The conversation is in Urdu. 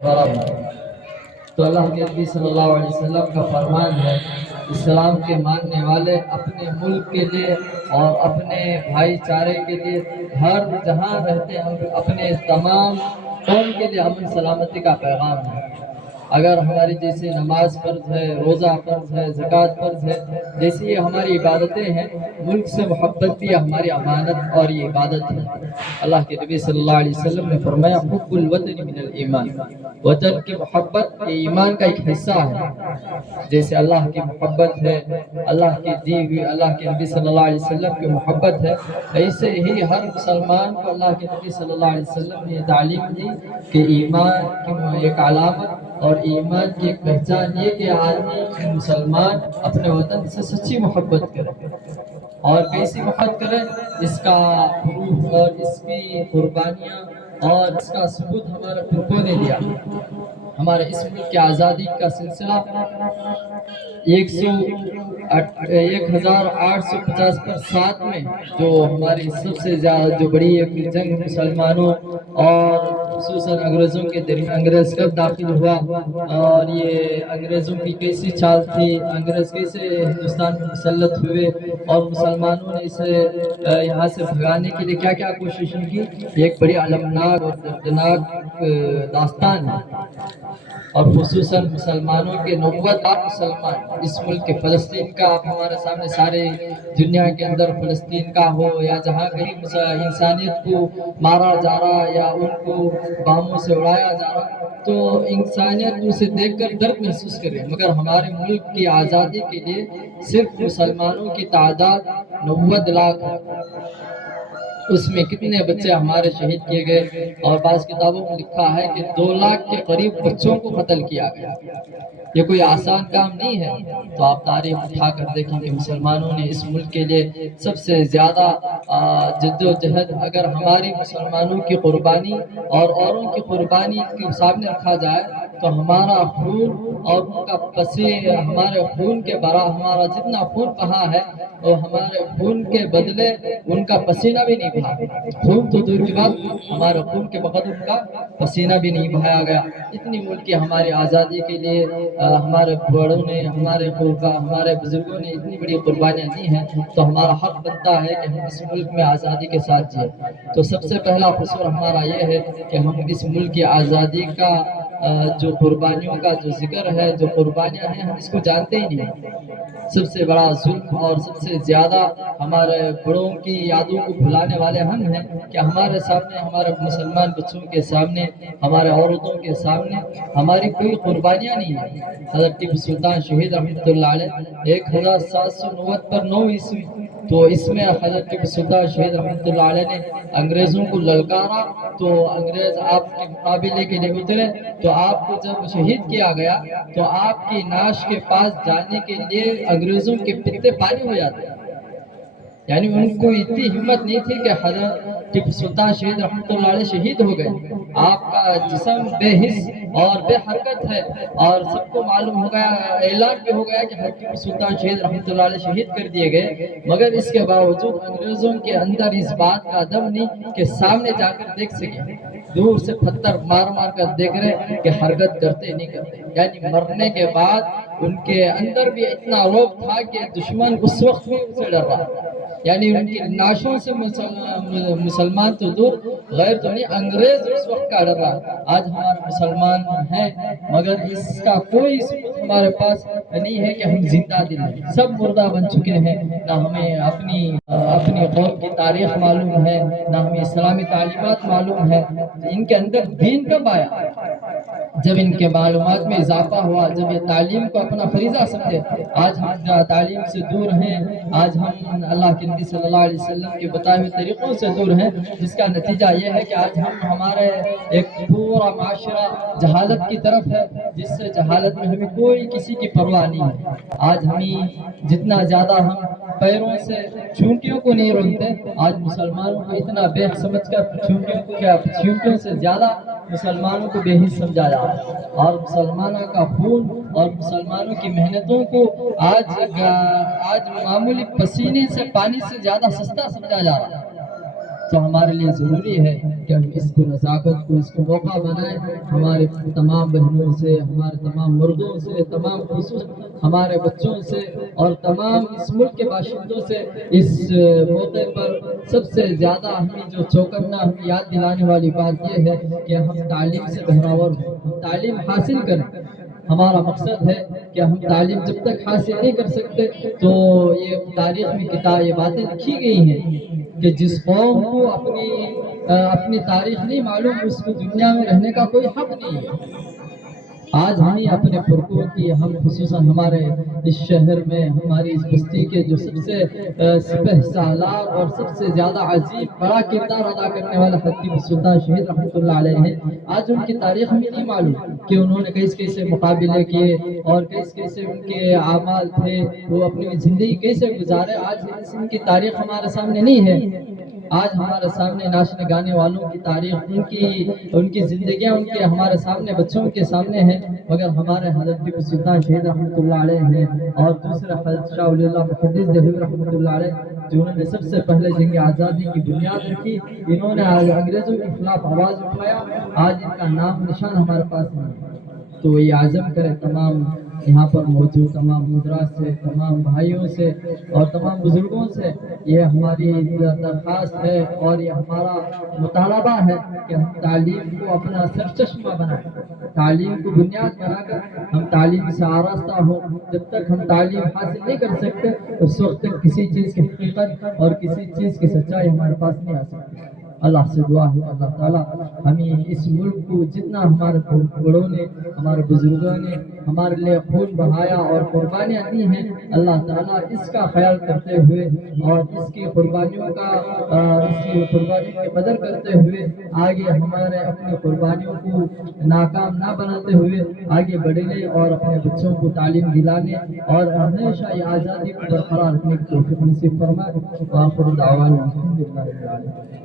تو اللہ کے نبی صلی اللہ علیہ وسلم کا فرمان ہے، اسلام کے ماننے والے اپنے ملک کے لیے اور اپنے بھائی چارے کے لیے ہر جہاں رہتے ہیں اپنے تمام قوم کے لیے امن سلامتی کا پیغام ہے۔ اگر ہماری جیسے نماز فرض ہے، روزہ فرض ہے، زکوٰۃ فرض ہے، جیسی یہ ہماری عبادتیں ہیں، ملک سے محبت بھی ہماری امانت اور یہ عبادت ہے۔ اللہ کے نبی صلی اللہ علیہ وسلم نے فرمایا حب الوطن من الایمان، وطن کی محبت یہ ایمان کا ایک حصہ ہے۔ جیسے اللہ کی محبت ہے، اللہ کی دی ہوئی اللہ کے نبی صلی اللہ علیہ وسلم کی محبت ہے، ایسے ہی ہر مسلمان کو اللہ کے نبی صلی اللہ علیہ وسلم نے یہ تعلیم دی کہ ایمان کی ایک علامت اور ایمان کی ایک پہچان یہ کہ آدمی مسلمان اپنے وطن سے سچی محبت کرے، اور کیسی محبت کرے اس کا پروف اور اس کی قربانیاں اور اس کا ثبوت ہمارے بزرگوں نے دیا۔ ہمارے اس ملک کی آزادی کا سلسلہ 1850 میں جو ہماری سب سے زیادہ جو بڑی ایک جنگ مسلمانوں اور خصوصاً انگریزوں کے درمیان، انگریز کب داخل ہوا اور یہ انگریزوں کی کیسی چال تھی، انگریز کیسے ہندوستان میں مسلط ہوئے اور مسلمانوں نے اسے یہاں سے بھگانے کے لیے کیا کیا کوششیں کی، ایک بڑی المناک اور دردناک داستان ہے۔ اور خصوصاً مسلمانوں کے 90 مسلمان اس ملک کے فلسطین کا، آپ ہمارے سامنے سارے دنیا کے اندر فلسطین کا ہو یا جہاں کہیں انسانیت کو مارا جا رہا یا ان کو باموں سے اڑایا جا رہا، تو انسانیت اسے دیکھ کر درد محسوس کرے، مگر ہمارے ملک کی آزادی کے لیے صرف مسلمانوں کی تعداد 90 لاکھ ہے۔ اس میں کتنے بچے ہمارے شہید کیے گئے، اور بعض کتابوں میں لکھا ہے کہ 2 لاکھ کے قریب بچوں کو قتل کیا گیا۔ یہ کوئی آسان کام نہیں ہے۔ تو آپ تاریخ اٹھا کر دیکھیں کہ مسلمانوں نے اس ملک کے لیے سب سے زیادہ جد و جہد، اگر ہماری مسلمانوں کی قربانی اور اوروں کی قربانی کے سامنے رکھا جائے تو ہمارا خون اور ان کا پسینہ، ہمارے خون کے برابر ہمارا جتنا خون بہا ہے وہ ہمارے خون کے بدلے ان کا پسینہ بھی نہیں بہا۔ خون تو دور کی بات، ہمارے خون کے بقدر ان کا پسینہ بھی نہیں بہایا گیا۔ اتنی ملک کی ہماری آزادی کے لیے ہمارے بڑوں نے، ہمارے بزرگوں نے اتنی بڑی قربانیاں دی ہیں، تو ہمارا حق بنتا ہے کہ ہم اس ملک میں آزادی کے ساتھ جئیں۔ تو سب سے پہلا قصور ہمارا یہ ہے کہ ہم اس ملک کی آزادی کا جو قربانیوں کا جو ذکر ہے، جو قربانیاں ہیں، ہم اس کو جانتے ہی نہیں۔ سب سے بڑا ظلم اور سب سے زیادہ ہمارے بڑوں کی یادوں کو بھلانے والے ہم ہیں کہ ہمارے سامنے، ہمارے مسلمان بچوں کے سامنے، ہمارے عورتوں کے سامنے ہماری کوئی قربانیاں نہیں ہیں۔ حضرت ٹیپو سلطان شہید رحمۃ اللہ علیہ 1790 پر 9 عیسوی، تو اس میں حضرت ٹیپو سلطان شہید رحمۃ اللہ علیہ نے انگریزوں کو للکارا، تو انگریز آپ کے مقابلے کے لیے اترے، تو آپ کو جب شہید کیا گیا تو آپ کی نعش کے پاس جانے کے لیے انگریزوں کے پتے پانی ہو جاتے، یعنی ان کو اتنی ہمت نہیں تھی کہ حضرت ٹیپو سلطان شہید رحمۃ اللہ علیہ شہید ہو گئے۔ آپ کا جسم بے حس اور بے حرکت ہے، اور سب کو معلوم ہو گیا، اعلان بھی ہو گیا کہ حضرت ٹیپو سلطان شہید رحمۃ اللہ علیہ شہید کر دیے گئے، مگر اس کے باوجود انگریزوں کے اندر اس بات کا دم نہیں کہ سامنے جا کر دیکھ سکیں، دور سے پتھر مار مار کر دیکھ رہے کہ حرکت کرتے نہیں کرتے، یعنی مرنے کے بعد ان کے اندر بھی اتنا رعب تھا کہ دشمن اس وقت بھی ان سے ڈر رہا، یعنی ان کی نعشوں سے مسلمان تو دور، غیر تو نہیں، انگریز اس وقت کا ڈر رہا۔ آج ہمارے مسلمان ہیں مگر اس کا کوئی ثبوت ہمارے پاس نہیں ہے کہ ہم زندہ دل ہیں، سب مردہ بن چکے ہیں۔ نہ ہمیں اپنی قوم کی تاریخ معلوم ہے، نہ ہمیں اسلامی تعلیمات معلوم ہے۔ ان کے اندر دین کب آیا؟ جب ان کے معلومات میں اضافہ ہوا، جب یہ تعلیم کو اپنا فریضہ سمجھے۔ آج ہم تعلیم سے دور ہیں، آج ہم اللہ کے نبی صلی اللہ علیہ وسلم کے بتائے ہوئے طریقوں سے دور ہیں، جس کا نتیجہ یہ ہے کہ آج ہمارے ایک پورا معاشرہ جہالت کی طرف ہے، جس سے جہالت میں ہمیں کوئی کسی کی پرواہ نہیں ہے۔ آج ہمیں جتنا زیادہ ہم پیروں سے چونٹیوں کو نہیں رونتے، آج مسلمانوں کو اتنا بے سمجھ کر چونٹیوں سے زیادہ مسلمانوں کو بے حس سمجھا جا رہا ہے، اور مسلمانوں کا خون اور مسلمانوں کی محنتوں کو آج معمولی پسینے سے، پانی سے زیادہ سستا سمجھا جا رہا ہے۔ تو ہمارے لیے ضروری ہے کہ ہم اس کو نزاکت کو اس کو موقع بنائیں، ہمارے تمام بہنوں سے، ہمارے تمام مردوں سے، تمام خصوص ہمارے بچوں سے اور تمام اس ملک کے باشندوں سے اس موقع پر سب سے زیادہ ہمیں جو چوکنا ہمیں یاد دلانے والی بات یہ ہے کہ ہم تعلیم سے بہراور ہوں، ہم تعلیم حاصل کریں۔ ہمارا مقصد ہے کہ ہم تعلیم جب تک حاصل نہیں کر سکتے تو یہ تاریخ میں کتاب یہ باتیں لکھی گئی ہیں کہ جس قوم کو اپنی تاریخ نہیں معلوم اس کو دنیا میں رہنے کا کوئی حق نہیں ہے۔ آج ہمیں اپنے پرکوں کی ہم خصوصاً ہمارے اس شہر میں ہماری اس بستی کے جو سب سے سپہ سالار اور سب سے زیادہ عظیم بڑا کردار ادا کرنے والا خطیب سلطان شہید رحمۃ اللہ علیہ ہیں، آج ان کی تاریخ ہمیں نہیں معلوم کہ انہوں نے کیسے کیسے مقابلے کیے اور کیسے کیسے ان کے اعمال تھے، وہ اپنی زندگی کیسے گزارے، آج ان کی تاریخ ہمارے سامنے نہیں ہے۔ آج ہمارے سامنے ناچنے گانے والوں کی تاریخ، ان کی زندگیاں ان کے ہمارے سامنے بچوں کے سامنے ہیں، مگر ہمارے حضرت ٹیپو سلطان شہید رحمۃ اللہ علیہ ہیں اور دوسرے حضرت شاہ ولی اللہ محدث دہلوی رحمۃ اللہ علیہ جنہوں نے سب سے پہلے جنگ آزادی کی بنیاد رکھی، انہوں نے انگریزوں کے خلاف آواز اٹھایا، آج ان کا نام نشان ہمارے پاس نہیں ہے۔ تو یہ عزم کرے تمام یہاں پر موجود تمام حضرات سے، تمام بھائیوں سے اور تمام بزرگوں سے یہ ہماری درخواست ہے اور یہ ہمارا مطالبہ ہے کہ ہم تعلیم کو اپنا سرچشمہ بنائیں، تعلیم کو بنیاد بنا کر ہم تعلیم سے آراستہ ہوں۔ جب تک ہم تعلیم حاصل نہیں کر سکتے اس وقت تک کسی چیز کی حقیقت اور کسی چیز کی سچائی ہمارے پاس نہیں آ سکتی۔ اللہ سے دعا ہے اللہ تعالیٰ ہمیں اس ملک کو جتنا ہمارے بڑوں نے ہمارے بزرگوں نے ہمارے لیے خون بہایا اور قربانیاں دی ہیں، اللہ تعالیٰ اس کا خیال کرتے ہوئے اور اس کی قربانیوں کی قدر کرتے ہوئے آگے ہمارے اپنی قربانیوں کو ناکام نہ بناتے ہوئے آگے بڑھنے اور اپنے بچوں کو تعلیم دلانے اور ہمیشہ یہ آزادی کو برقرار رکھنے کی توفیق نصیب فرمائے۔ وآخر دعوانا الحمدللہ رب العالمین۔